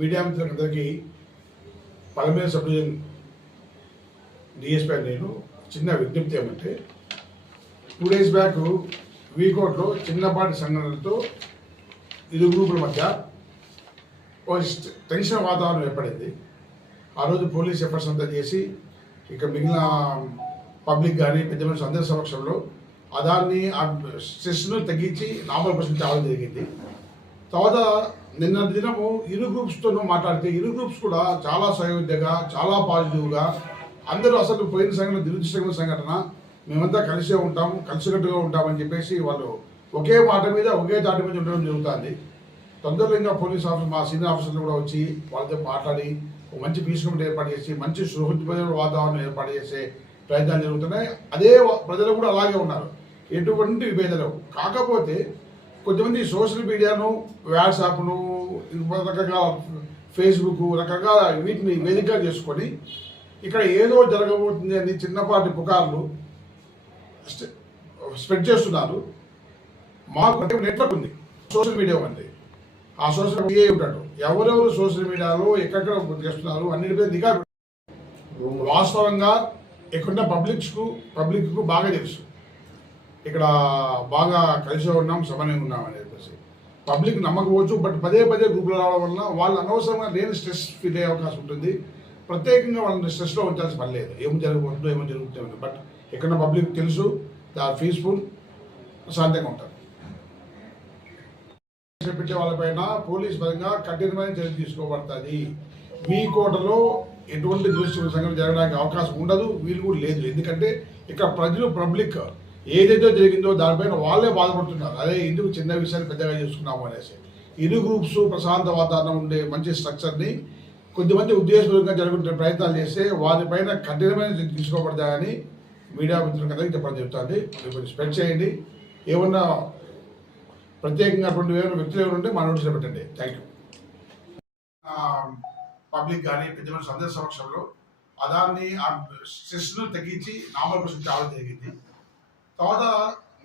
Media మిత్రులందరికీ పలమేర sub division DSP నేను చిన్న విజ్ఞప్తి ఏమంటే టూ డేస్ బ్యాక్ వీకోట్లో చిన్నపాటి సంఘటనలతో ఇరు గ్రూపుల మధ్య టెన్షన్ వాతావరణం ఏర్పడింది. ఆ రోజు పోలీస్ ఎఫర్ట్స్ అంతా చేసి ఇక మిగిలిన పబ్లిక్ కానీ పెద్ద మనుషులు అందరి సమక్షంలో ఆ దాన్ని ఆ స్ట్రెస్ను తగ్గించి నార్మల్ పర్సెంట్ తేవడం జరిగింది. తర్వాత నిన్న దినము ఇరు గ్రూప్స్తోనూ మాట్లాడితే ఇరు గ్రూప్స్ కూడా చాలా సయోధ్యగా చాలా పాజిటివ్గా అందరూ అసలు పోయిన సంఘటన దురదృష్టమైన సంఘటన మేమంతా కలిసే ఉంటాము కలిసికట్టుగా ఉంటామని చెప్పేసి వాళ్ళు ఒకే మాట మీద ఒకే తాటి మీద ఉండడం జరుగుతుంది. తొందరలో ఇంకా పోలీస్ ఆఫీసర్ మా సీనియర్ ఆఫీసర్లు కూడా వచ్చి వాళ్ళతో మాట్లాడి మంచి పీస్ కమిటీ ఏర్పాటు చేసి మంచి సుహృద్భమైన వాతావరణం ఏర్పాటు చేసే ప్రయత్నాలు జరుగుతున్నాయి. అదే ప్రజలు కూడా అలాగే ఉన్నారు. ఎటువంటి విభేదలు కాకపోతే కొంతమంది సోషల్ మీడియాను వాట్సాప్ను రకంగా ఫేస్బుక్ రకరకాల వీటిని వేదిక చేసుకొని ఇక్కడ ఏదో జరగబోతుంది అని చిన్నపాటి పుకార్లు స్ప్రెడ్ చేస్తున్నారు. మాకు నెట్వర్క్ ఉంది. సోషల్ మీడియా ఉంది. ఆ సోషల్ మీడియా ఉంటాడు? ఎవరెవరు సోషల్ మీడియాలో ఎక్కడెక్కడ చేస్తున్నారు అన్నిటిపై నిఘా వాస్తవంగా ఇక్కడ పబ్లిక్స్కు పబ్లిక్కు బాగా తెలుసు. ఇక్కడ బాగా కలిసి ఉన్నాం సమన్వయం ఉన్నాం అని చెప్పేసి. పబ్లిక్ నమ్మకపోవచ్చు బట్ పదే పదే గ్రూపులు రావడం వల్ల వాళ్ళు అనవసరంగా లేని స్ట్రెస్ ఫీల్ అయ్యే అవకాశం ఉంటుంది. ప్రత్యేకంగా వాళ్ళని స్ట్రెస్లో ఉంచాల్సిన పని లేదు. ఏం జరగబోతుందో ఏమో జరుగుతుందో బట్ ఎక్కడ పబ్లిక్ తెలుసు దా పీస్ఫుల్ శాంతంగా ఉంటారు. పెట్టే వాళ్ళపైన పోలీస్ పరంగా కఠినమైన చర్య తీసుకోబడుతుంది మీ కోటలో ఎటువంటి దృష్టి సంఘటన జరగడానికి అవకాశం ఉండదు వీళ్ళు కూడా లేదు. ఎందుకంటే ఇక్కడ ప్రజలు పబ్లిక్ ఏదైతే జరిగిందో దానిపైన వాళ్ళే బాధపడుతున్నారు. అదే ఎందుకు చిన్న విషయాన్ని పెద్దగా చేసుకున్నాము అనేసి. ఇరు గ్రూప్స్ ప్రశాంత వాతావరణం ఉండే మంచి స్ట్రక్చర్ని కొద్దిమంది ఉద్దేశపూర్వకంగా జరుగుతున్న ప్రయత్నాలు చేస్తే వారిపైన కఠినమైన తీసుకోబడతాయని మీడియా మిత్రులకు అందరికీ చెప్పడం చెప్తుంది కొంచెం స్ప్రెడ్ చేయండి. ఏమన్నా ప్రత్యేకంగా అటువంటి వేరే వ్యక్తులు ఏమైనా ఉంటే మా నోటీసులు పెట్టండి. థ్యాంక్ యూ పబ్లిక్ కానీ పెద్ద సందర్శ అందరి సమక్షంలో అదాన్ని దాన్ని ఆ స్ట్రెస్ను తగ్గించి నామల్ కోసం చాలా జరిగింది తర్వాత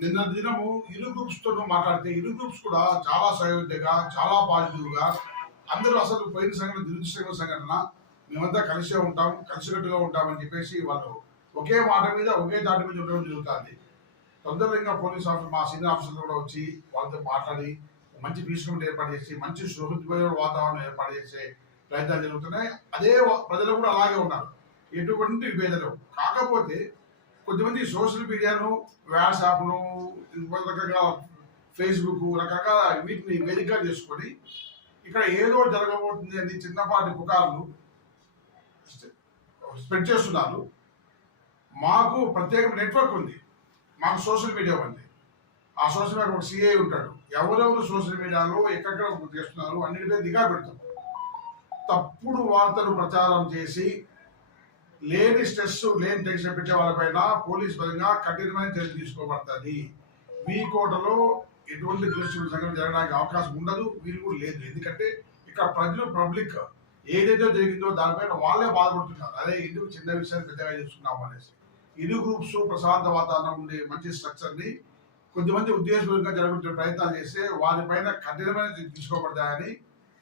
నిన్న దినము ఇరు గ్రూప్స్తో మాట్లాడితే ఇరు గ్రూప్స్ కూడా చాలా సయోధ్యగా చాలా పాజిటివ్గా అందరూ అసలు పోయిన సంఘటన దురదృష్టమైన సంఘటన మేమంతా కలిసే ఉంటాం కలిసికట్టుగా ఉంటామని చెప్పేసి వాళ్ళు ఒకే మాట మీద ఒకే దాటి మీద ఉండడం జరుగుతుంది. తొందరగా ఇంకా పోలీస్ ఆఫీసర్ మా సీనియర్ ఆఫీసర్లు కూడా వచ్చి వాళ్ళతో మాట్లాడి మంచి పీస్ కమిటీ ఏర్పాటు చేసి మంచి సుహృద్భయ వాతావరణం ఏర్పాటు చేసే ప్రయత్నాలు జరుగుతున్నాయి. అదే ప్రజలు కూడా అలాగే ఉన్నారు. ఎటువంటి విభేదలు కాకపోతే కొద్దిమంది సోషల్ మీడియాను వాట్సాప్ను రకంగా ఫేస్బుక్ రకరకాల వీటిని వేదికగా చేసుకొని ఇక్కడ ఏదో జరగబోతుంది అని చిన్నపాటి పుకార్లు స్ప్రెడ్ చేస్తున్నారు. మాకు ప్రత్యేక నెట్వర్క్ ఉంది. మాకు సోషల్ మీడియా ఉంది. ఆ సోషల్ మీడియా ఒక సిఐ ఉంటాడు. ఎవరెవరు సోషల్ మీడియాలో ఎక్కడెక్కడ చేస్తున్నారు అన్నిటిపై దిగా పెడతాం. తప్పుడు వార్తలు ప్రచారం చేసి లేని స్ట్రెస్ లేని టెన్షన్ పెట్టే వాళ్ళపైన పోలీస్ పరంగా కఠినమైన చర్య తీసుకోబడుతుంది. మీ కోటలో ఎటువంటి దృష్టి సంఘటన జరగడానికి అవకాశం ఉండదు వీలు కూడా లేదు. ఎందుకంటే ఇక్కడ ప్రజలు పబ్లిక్ ఏదైతే జరిగిందో దానిపైన వాళ్ళే బాధపడుతున్నారు. అదే ఎందుకు చిన్న విషయాన్ని పెద్దగా చేసుకున్నాము అనేసి. ఇరు గ్రూప్స్ ప్రశాంత వాతావరణం ఉండే మంచి స్ట్రక్చర్ని కొద్దిమంది ఉద్దేశపూర్వకంగా జరుగుతున్న ప్రయత్నాలు చేస్తే వారిపైన కఠినమైన చర్య తీసుకోబడతాయని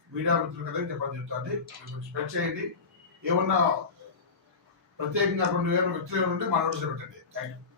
మీడియా మిత్రులు కదా చెప్పడం జరుగుతుంది. స్ప్రెడ్ చేయండి. ఏమన్నా ప్రత్యేకంగా రెండు వేల వ్యక్తులు ఉంటే మా నోటీసులు పెట్టండి. Thank you